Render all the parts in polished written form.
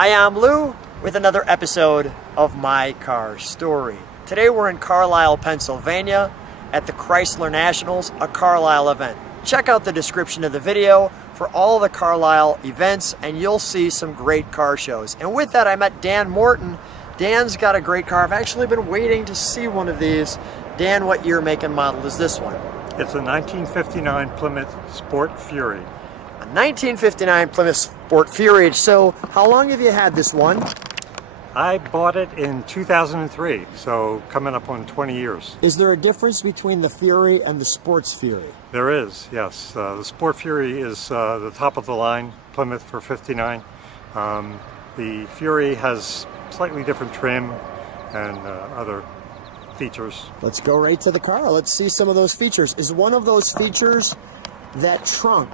Hi, I'm Lou with another episode of My Car Story. Today we're in Carlisle, Pennsylvania at the Chrysler Nationals, a Carlisle event. Check out the description of the video for all the Carlisle events and you'll see some great car shows. And with that I met Dan Morton. Dan's got a great car. I've actually been waiting to see one of these. Dan, what year, make, and model is this one? It's a 1959 Plymouth Sport Fury. A 1959 Plymouth Sport Fury. So how long have you had this one? I bought it in 2003, so coming up on 20 years. Is there a difference between the Fury and the Sports Fury? There is, yes. The Sport Fury is the top of the line, Plymouth for 59. The Fury has slightly different trim and other features. Let's go right to the car. Let's see some of those features. Is one of those features that trunk?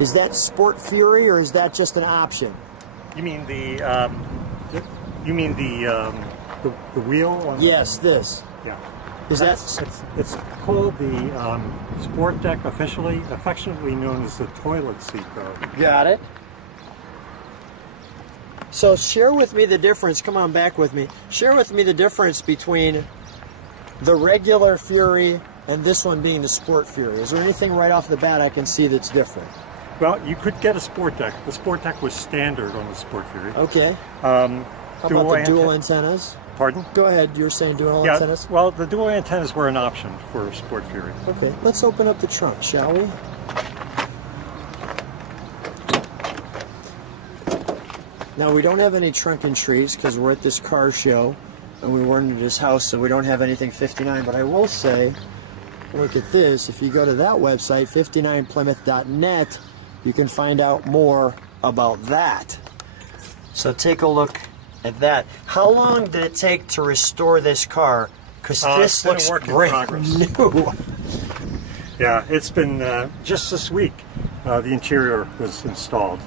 Is that Sport Fury or is that just an option? You mean the wheel on? Yes, this. Yeah. It's called the Sport Deck officially, affectionately known as the toilet seat though. Got it. So share with me the difference, come on back with me, share with me the difference between the regular Fury and this one being the Sport Fury. Is there anything right off the bat I can see that's different? Well, you could get a Sport Deck. The Sport Deck was standard on the Sport Fury. Okay. How about the dual antennas? Pardon? Go ahead, you were saying dual antennas? Well, the dual antennas were an option for Sport Fury. Okay, let's open up the trunk, shall we? Now, we don't have any trunk and trees because we're at this car show and we weren't at this house, so we don't have anything 59. But I will say, look at this. If you go to that website, 59plymouth.net, you can find out more about that. So take a look at that. How long did it take to restore this car? Because this looks brand new. Yeah, it's been just this week. The interior was installed.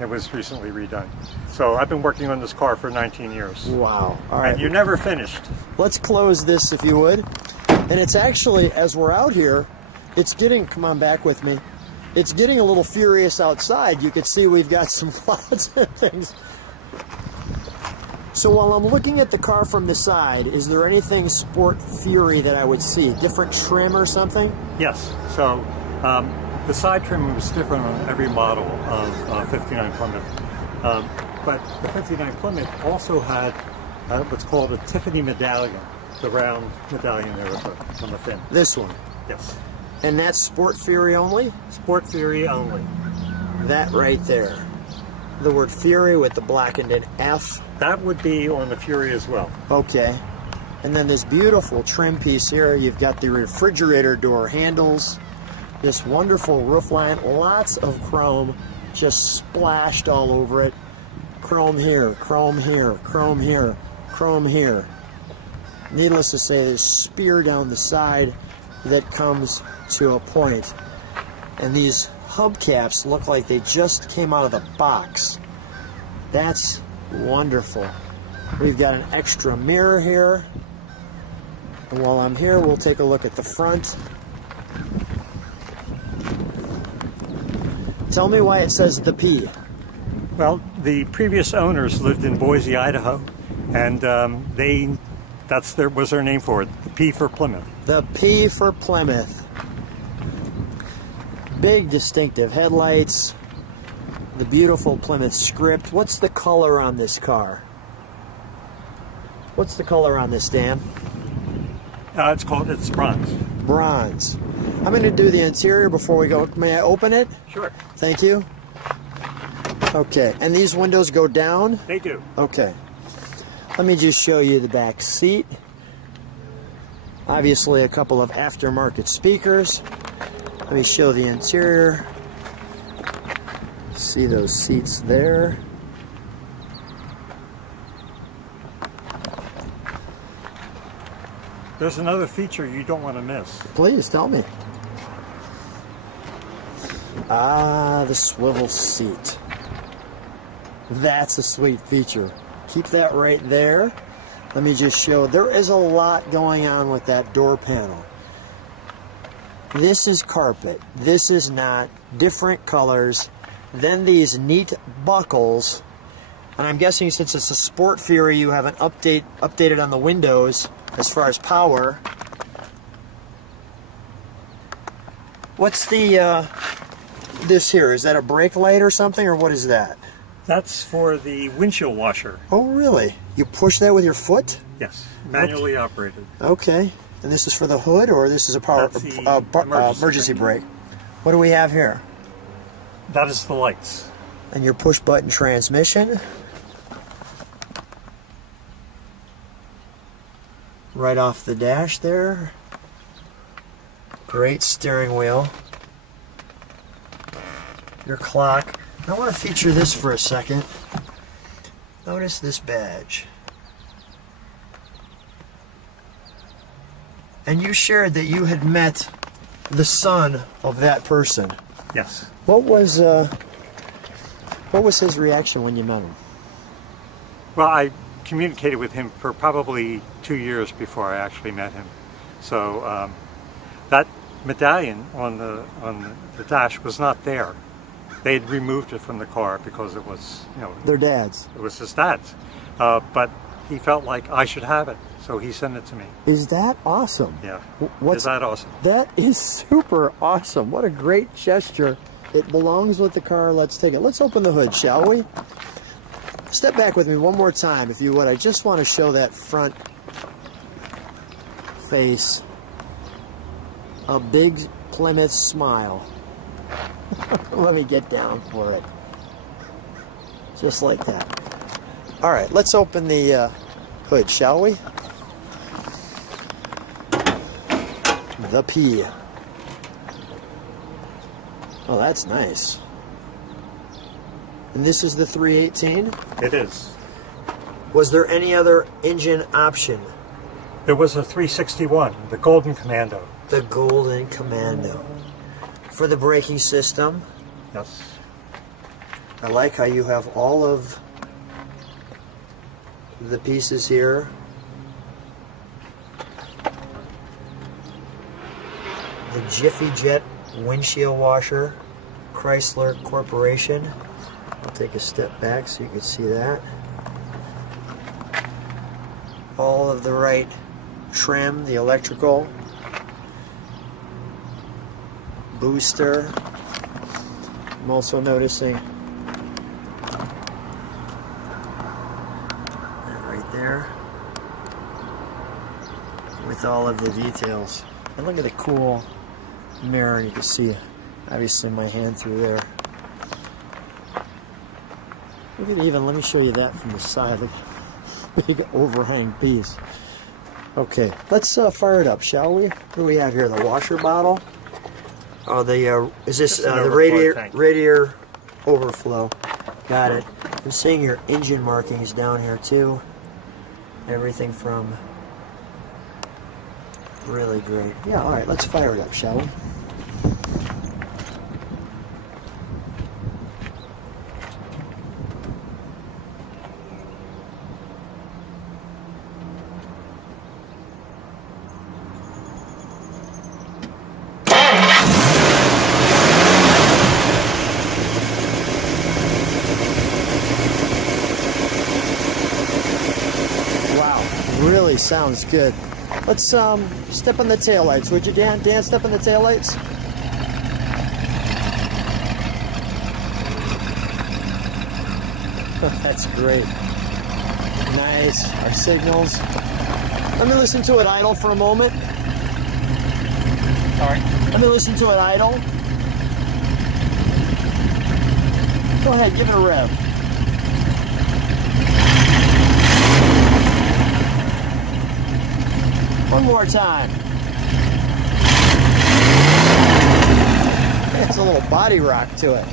It was recently redone. So I've been working on this car for 19 years. Wow. All right. And you're never finished. Let's close this if you would. And it's actually, as we're out here, it's getting, come on back with me, it's getting a little furious outside. You can see we've got some clouds and things. So while I'm looking at the car from the side, is there anything Sport Fury that I would see? Different trim or something? Yes. So the side trim was different on every model of 59 Plymouth. But the 59 Plymouth also had what's called a Tiffany medallion, the round medallion there on the fin. This one? Yes. And that's Sport Fury only? Sport Fury only. That right there. The word Fury with the blackened in F. That would be on the Fury as well. Okay. And then this beautiful trim piece here. You've got the refrigerator door handles. This wonderful roof line. Lots of chrome just splashed all over it. Chrome here, chrome here, chrome here, chrome here. Needless to say, there's spear down the side that comes to a point. And these hubcaps look like they just came out of the box. That's wonderful. We've got an extra mirror here. And while I'm here, we'll take a look at the front. Tell me why it says the P. Well, the previous owners lived in Boise, Idaho, and that was their name for it, the P for Plymouth. The P for Plymouth. Big distinctive headlights, the beautiful Plymouth script. What's the color on this car? What's the color on this, Dan? It's bronze. Bronze. I'm going to do the interior before we go. May I open it? Sure. Thank you. Okay, and these windows go down? They do. Okay. Let me just show you the back seat. Obviously a couple of aftermarket speakers. Let me show the interior. See those seats there. There's another feature you don't want to miss. Please, tell me. Ah, the swivel seat. That's a sweet feature. Keep that right there. Let me just show. There is a lot going on with that door panel. This is carpet. This is not. Different colors. then these neat buckles, and I'm guessing since it's a Sport Fury, you have an updated on the windows as far as power. What's the this here? Is that a brake light or something, or what is that? That's for the windshield washer. Oh, really? You push that with your foot? Yes, manually operated. Okay. And this is for the hood, or this is a power emergency brake? What do we have here? That is the lights. And your push-button transmission. Right off the dash there. Great steering wheel. Your clock. I want to feature this for a second. Notice this badge. And you shared that you had met the son of that person. Yes. What was his reaction when you met him? Well, I communicated with him for probably 2 years before I actually met him. So that medallion on the dash was not there. They had removed it from the car because it was, you know, their dad's. It was his dad's, but he felt like I should have it, so he sent it to me. Is that awesome? Yeah. Is that awesome? That is super awesome. What a great gesture. It belongs with the car. Let's take it. Let's open the hood, shall we? Step back with me one more time, if you would. I just want to show that front face. A big Plymouth smile. Let me get down for it. Just like that. All right, let's open the hood, shall we? The P. Oh, that's nice. And this is the 318? It is. Was there any other engine option? There was a 361, the Golden Commando. The Golden Commando. For the braking system. Yes. I like how you have all of the pieces here. The Jiffy Jet windshield washer, Chrysler Corporation. I'll take a step back so you can see that. All of the right trim, the electrical, booster. I'm also noticing that right there with all of the details. And look at the cool mirror, you can see obviously my hand through there. Look at even, let me show you that from the side. Look at the big overhang piece. Okay, let's fire it up, shall we? What do we have here? The washer bottle? Oh, the is this the radiator overflow? Got it. I'm seeing your engine markings down here too. Everything from really great. Yeah, all right, let's fire it up, shall we? Really sounds good. Let's step on the taillights, would you, Dan? Dan, step on the taillights. That's great. Nice. Our signals. Let me listen to it idle for a moment. Sorry. Let me listen to it idle. Go ahead, give it a rev. One more time. It's a little body rock to it.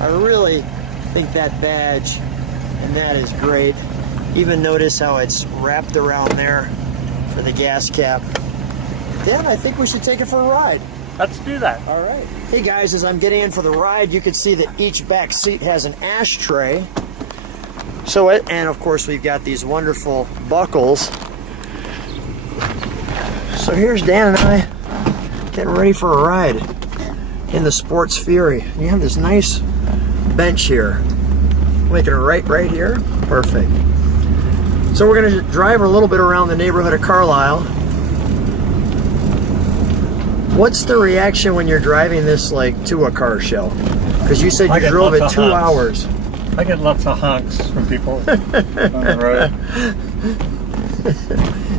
I really think that badge, and that is great. Even notice how it's wrapped around there for the gas cap. Dan, I think we should take it for a ride. Let's do that. All right. Hey guys, as I'm getting in for the ride, you can see that each back seat has an ashtray. So, and of course we've got these wonderful buckles. So here's Dan and I getting ready for a ride in the Sports Fury. You have this nice bench here. Making a right here. Perfect. So we're going to drive a little bit around the neighborhood of Carlisle. What's the reaction when you're driving this like to a car show? Because you said you drove it 2 hours. I get lots of honks from people on the road.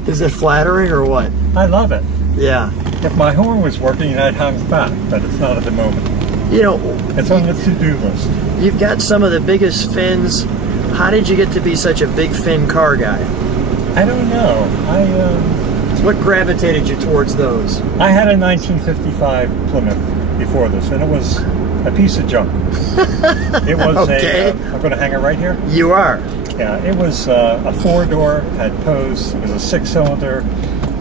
Is it flattering or what? I love it. Yeah. If my horn was working, I'd honk back, but it's not at the moment. You know, it's on the to-do list. You've got some of the biggest fins. How did you get to be such a big fin car guy? I don't know. What gravitated you towards those? I had a 1955 Plymouth before this, and it was a piece of junk. It was okay. I'm going to hang it right here. You are. Yeah, it was a 4-door, had posts, it was a 6-cylinder,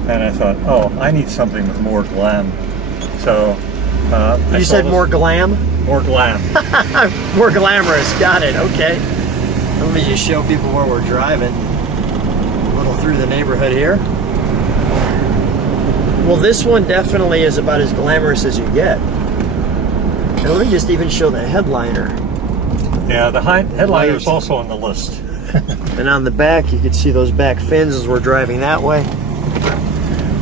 and I thought, oh, I need something with more glam. So, you said more glam? More glam. More glamorous, got it, okay. Let me just show people where we're driving. A little through the neighborhood here. Well, this one definitely is about as glamorous as you get. And let me just even show the headliner. Yeah, the headliner is also on the list. And on the back, you can see those back fins as we're driving that way.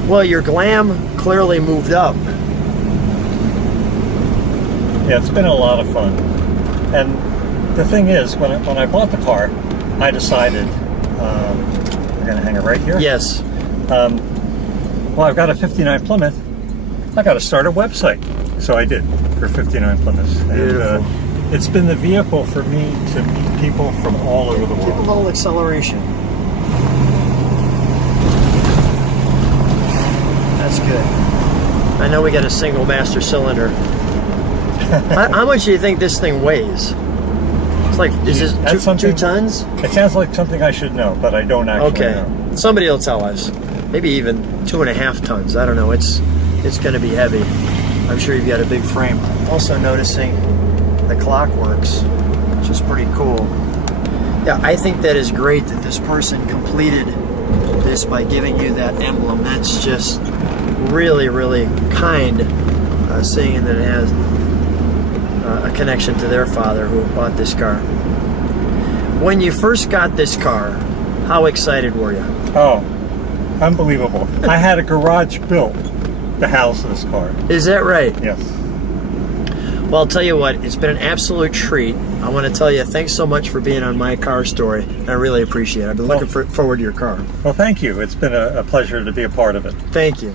Well, your glam clearly moved up. Yeah, it's been a lot of fun. And the thing is, when I bought the car, I decided, we're going to hang it right here? Yes. Well, I've got a 59 Plymouth. I got to start a website. So I did, for 59 Plymouth. And it's been the vehicle for me to meet people from all over the world. Give a little acceleration. That's good. I know we got a single master cylinder. How much do you think this thing weighs? It's like, is this 2 tons? It sounds like something I should know, but I don't actually know. Somebody will tell us. Maybe even 2.5 tons. I don't know. It's going to be heavy. I'm sure you've got a big frame. Also noticing the clock works, which is pretty cool. Yeah, I think that is great that this person completed this by giving you that emblem. That's just really, really kind, seeing that it has a connection to their father who bought this car. When you first got this car, how excited were you? Oh, unbelievable. I had a garage built to house this car. Is that right? Yes. Well, I'll tell you what, it's been an absolute treat. I want to tell you, thanks so much for being on My Car Story. I really appreciate it. I've been looking forward to your car. Well, thank you. It's been a pleasure to be a part of it. Thank you.